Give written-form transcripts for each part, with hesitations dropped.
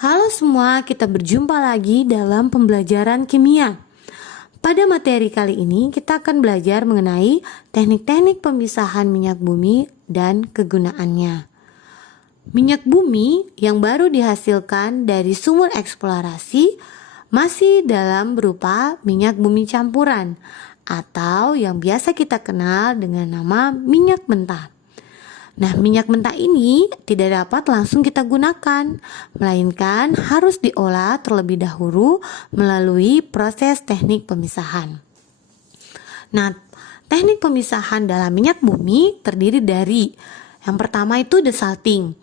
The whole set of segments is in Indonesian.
Halo semua, kita berjumpa lagi dalam pembelajaran kimia. Pada materi kali ini kita akan belajar mengenai teknik-teknik pemisahan minyak bumi dan kegunaannya. Minyak bumi yang baru dihasilkan dari sumur eksplorasi masih dalam berupa minyak bumi campuran atau yang biasa kita kenal dengan nama minyak mentah. Nah, minyak mentah ini tidak dapat langsung kita gunakan, melainkan harus diolah terlebih dahulu melalui proses teknik pemisahan. Nah, teknik pemisahan dalam minyak bumi terdiri dari yang pertama itu desalting.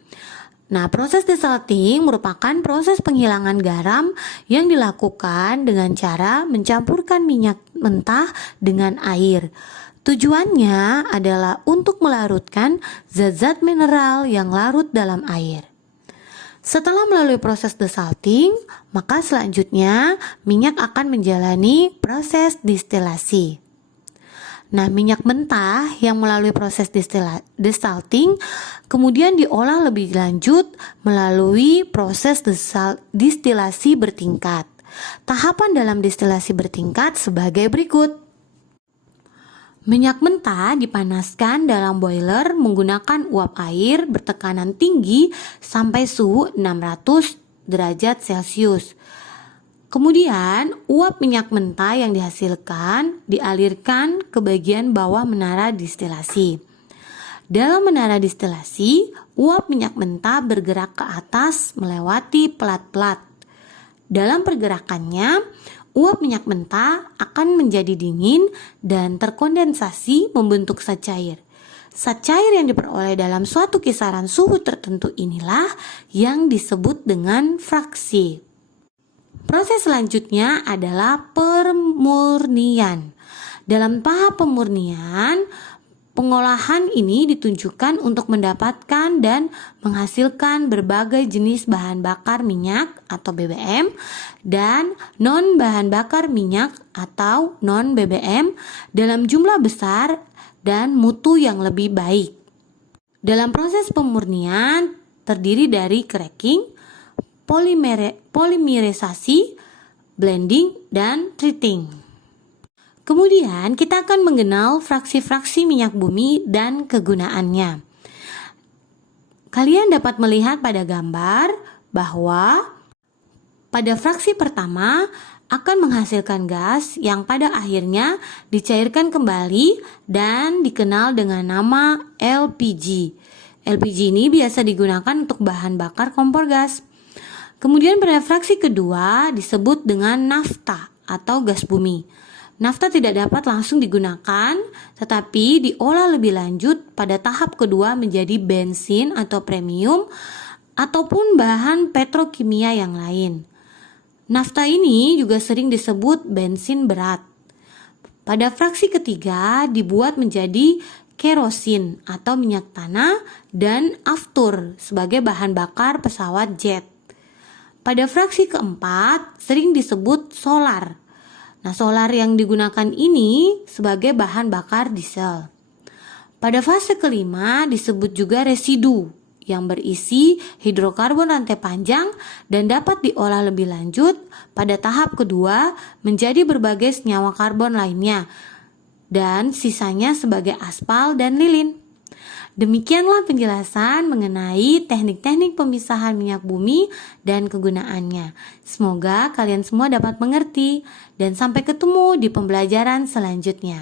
Nah, proses desalting merupakan proses penghilangan garam yang dilakukan dengan cara mencampurkan minyak mentah dengan air. Tujuannya adalah untuk melarutkan zat-zat mineral yang larut dalam air. Setelah melalui proses desalting, maka selanjutnya minyak akan menjalani proses distilasi. Nah, minyak mentah yang melalui proses desalting kemudian diolah lebih lanjut melalui proses distilasi bertingkat. Tahapan dalam distilasi bertingkat sebagai berikut. Minyak mentah dipanaskan dalam boiler menggunakan uap air bertekanan tinggi sampai suhu 600 derajat Celcius. Kemudian, uap minyak mentah yang dihasilkan dialirkan ke bagian bawah menara distilasi. Dalam menara distilasi, uap minyak mentah bergerak ke atas melewati pelat-pelat. Dalam pergerakannya, uap minyak mentah akan menjadi dingin dan terkondensasi membentuk zat cair. Zat cair yang diperoleh dalam suatu kisaran suhu tertentu inilah yang disebut dengan fraksi. Proses selanjutnya adalah pemurnian. Dalam tahap pemurnian, pengolahan ini ditunjukkan untuk mendapatkan dan menghasilkan berbagai jenis bahan bakar minyak atau BBM dan non bahan bakar minyak atau non BBM dalam jumlah besar dan mutu yang lebih baik. Dalam proses pemurnian terdiri dari cracking, polimerisasi, blending, dan treating. Kemudian kita akan mengenal fraksi-fraksi minyak bumi dan kegunaannya. Kalian dapat melihat pada gambar bahwa pada fraksi pertama akan menghasilkan gas yang pada akhirnya dicairkan kembali dan dikenal dengan nama LPG. LPG ini biasa digunakan untuk bahan bakar kompor gas. Kemudian pada fraksi kedua disebut dengan nafta atau gas bumi. Nafta tidak dapat langsung digunakan, tetapi diolah lebih lanjut pada tahap kedua menjadi bensin atau premium ataupun bahan petrokimia yang lain. Nafta ini juga sering disebut bensin berat. Pada fraksi ketiga dibuat menjadi kerosin atau minyak tanah dan aftur sebagai bahan bakar pesawat jet. Pada fraksi keempat sering disebut solar. Nah, solar yang digunakan ini sebagai bahan bakar diesel. Pada fase kelima disebut juga residu yang berisi hidrokarbon rantai panjang dan dapat diolah lebih lanjut pada tahap kedua menjadi berbagai senyawa karbon lainnya dan sisanya sebagai aspal dan lilin. Demikianlah penjelasan mengenai teknik-teknik pemisahan minyak bumi dan kegunaannya. Semoga kalian semua dapat mengerti dan sampai ketemu di pembelajaran selanjutnya.